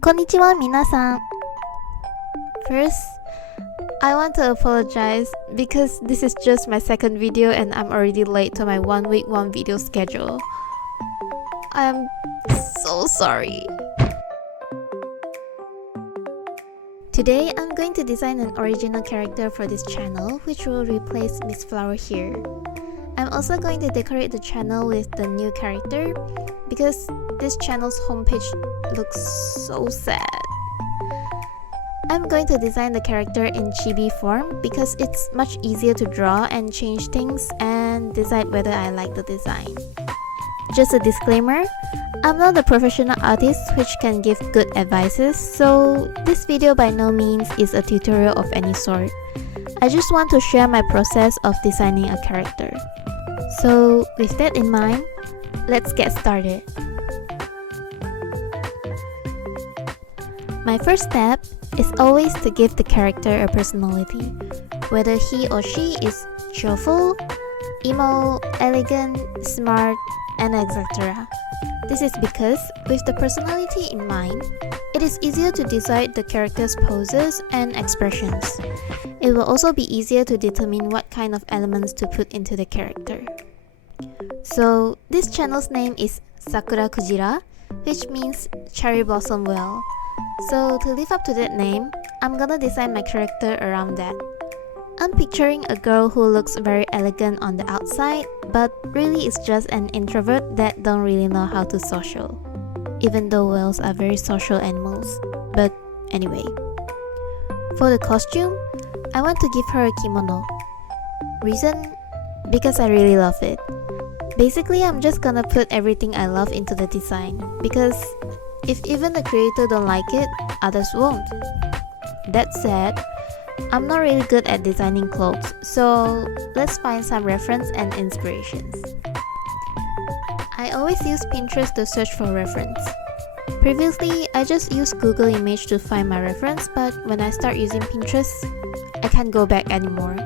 Konnichiwa, minasan. First, I want to apologize because this is just my second video and I'm already late to my 1 week 1 video schedule. I am so sorry. Today, I'm going to design an original character for this channel which will replace Miss Flower here. I'm also going to decorate the channel with the new character because this channel's homepage looks so sad. I'm going to design the character in chibi form because it's much easier to draw and change things and decide whether I like the design. Just a disclaimer, I'm not a professional artist which can give good advices, so this video by no means is a tutorial of any sort. I just want to share my process of designing a character. So with that in mind, let's get started. My first step is always to give the character a personality, whether he or she is cheerful, emo, elegant, smart, and etc. This is because, with the personality in mind, it is easier to decide the character's poses and expressions. It will also be easier to determine what kind of elements to put into the character. So, this channel's name is Sakura Kujira, which means cherry blossom well. So, to live up to that name, I'm gonna design my character around that. I'm picturing a girl who looks very elegant on the outside, but really is just an introvert that don't really know how to social. Even though whales are very social animals. But anyway. For the costume, I want to give her a kimono. Reason? Because I really love it. Basically, I'm just gonna put everything I love into the design, because if even the creator don't like it, others won't. That said, I'm not really good at designing clothes, so let's find some reference and inspirations. I always use Pinterest to search for reference. Previously, I just used Google Image to find my reference, but when I start using Pinterest, I can't go back anymore.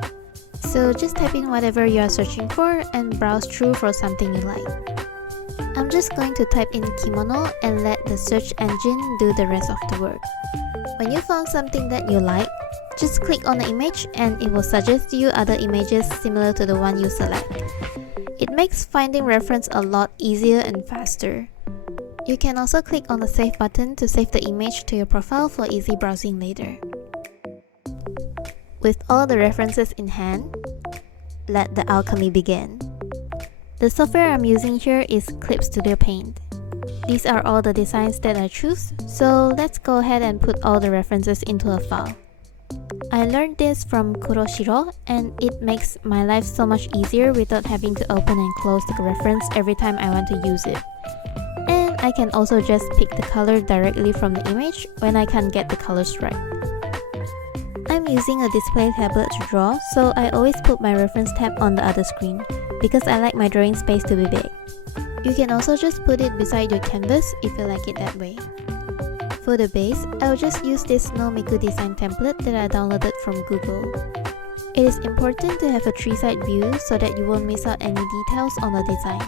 So just type in whatever you are searching for and browse through for something you like. I'm just going to type in kimono and let the search engine do the rest of the work. When you found something that you like, just click on the image and it will suggest you other images similar to the one you select. It makes finding reference a lot easier and faster. You can also click on the save button to save the image to your profile for easy browsing later. With all the references in hand, let the alchemy begin. The software I'm using here is Clip Studio Paint. These are all the designs that I choose, so let's go ahead and put all the references into a file. I learned this from Kuroshiro and it makes my life so much easier without having to open and close the reference every time I want to use it. And I can also just pick the color directly from the image when I can't get the colors right. I'm using a display tablet to draw, so I always put my reference tab on the other screen, because I like my drawing space to be big. You can also just put it beside your canvas if you like it that way. For the base, I'll just use this No Miku design template that I downloaded from Google. It is important to have a 3-side view so that you won't miss out any details on the design.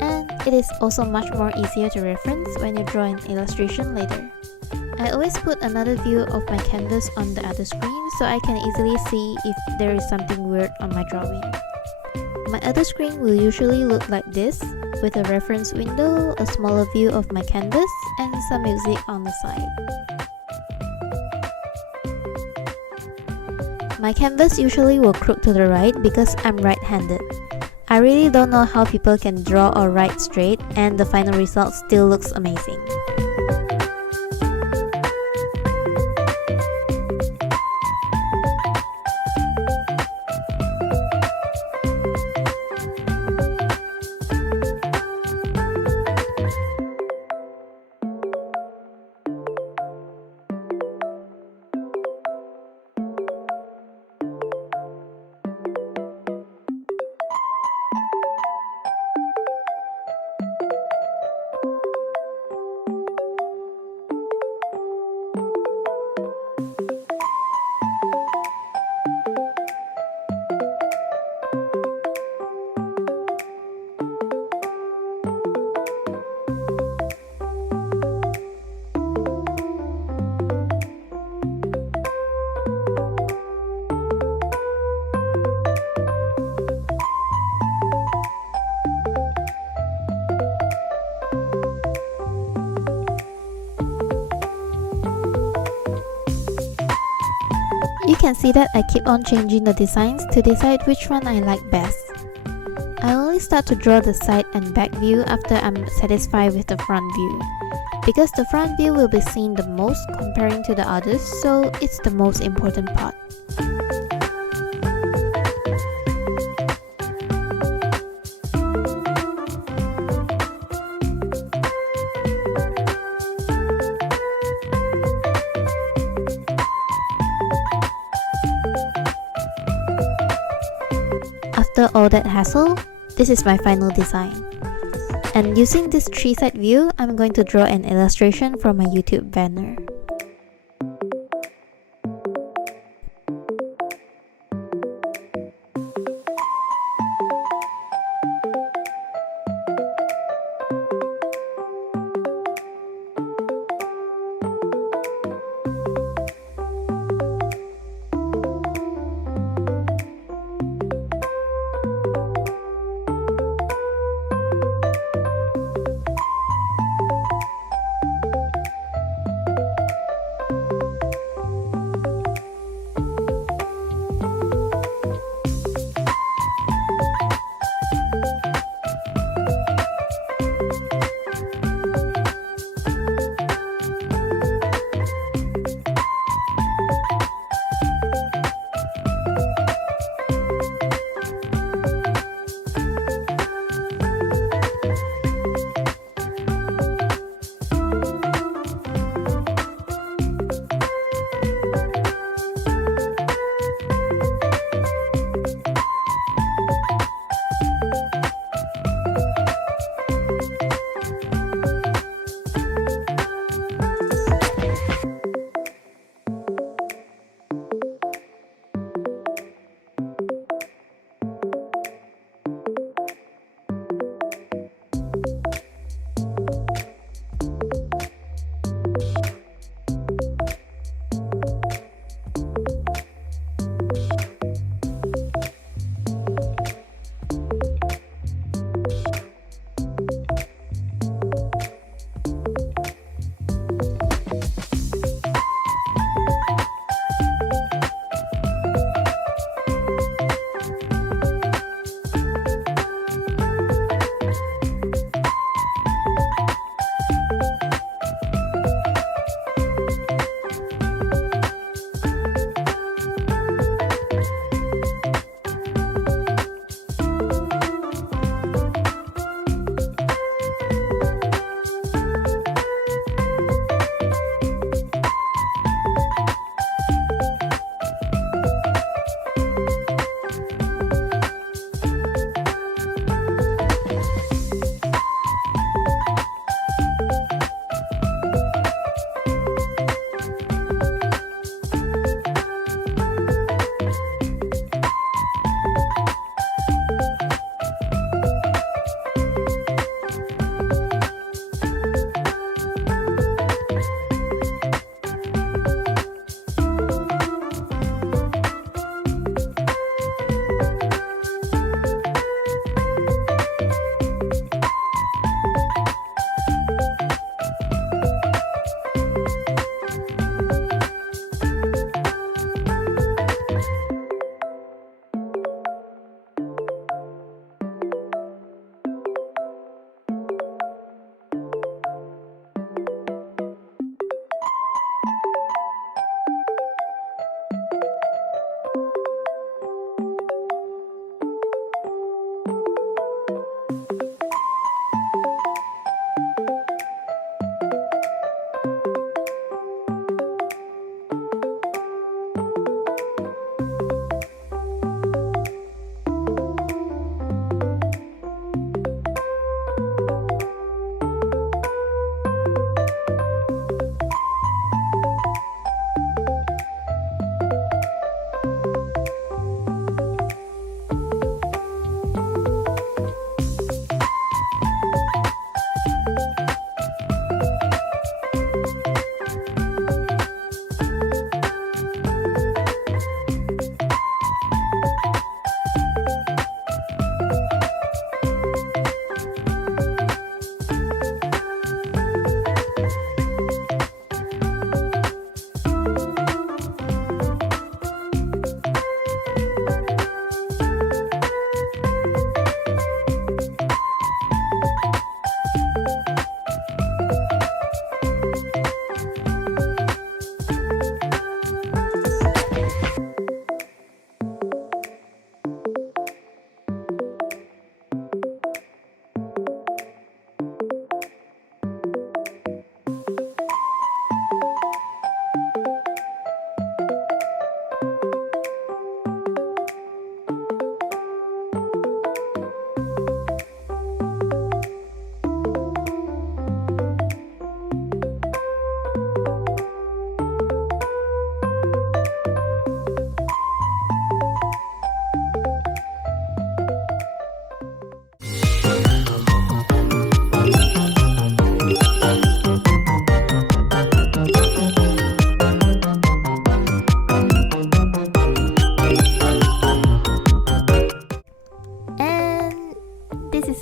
And it is also much more easier to reference when you draw an illustration later. I always put another view of my canvas on the other screen so I can easily see if there is something weird on my drawing. My other screen will usually look like this, with a reference window, a smaller view of my canvas, and some music on the side. My canvas usually will crook to the right because I'm right-handed. I really don't know how people can draw or write straight, and the final result still looks amazing. You can see that I keep on changing the designs to decide which one I like best. I only start to draw the side and back view after I'm satisfied with the front view, because the front view will be seen the most comparing to the others, so it's the most important part. After all that hassle, this is my final design. And using this 3-side view, I'm going to draw an illustration from my YouTube banner.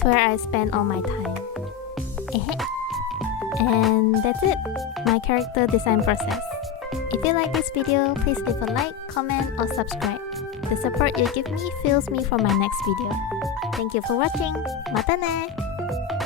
is where I spend all my time. And that's it, my character design process. If you like this video, please leave a like, comment or subscribe. The support you give me fuels me for my next video. Thank you for watching. Mata ne!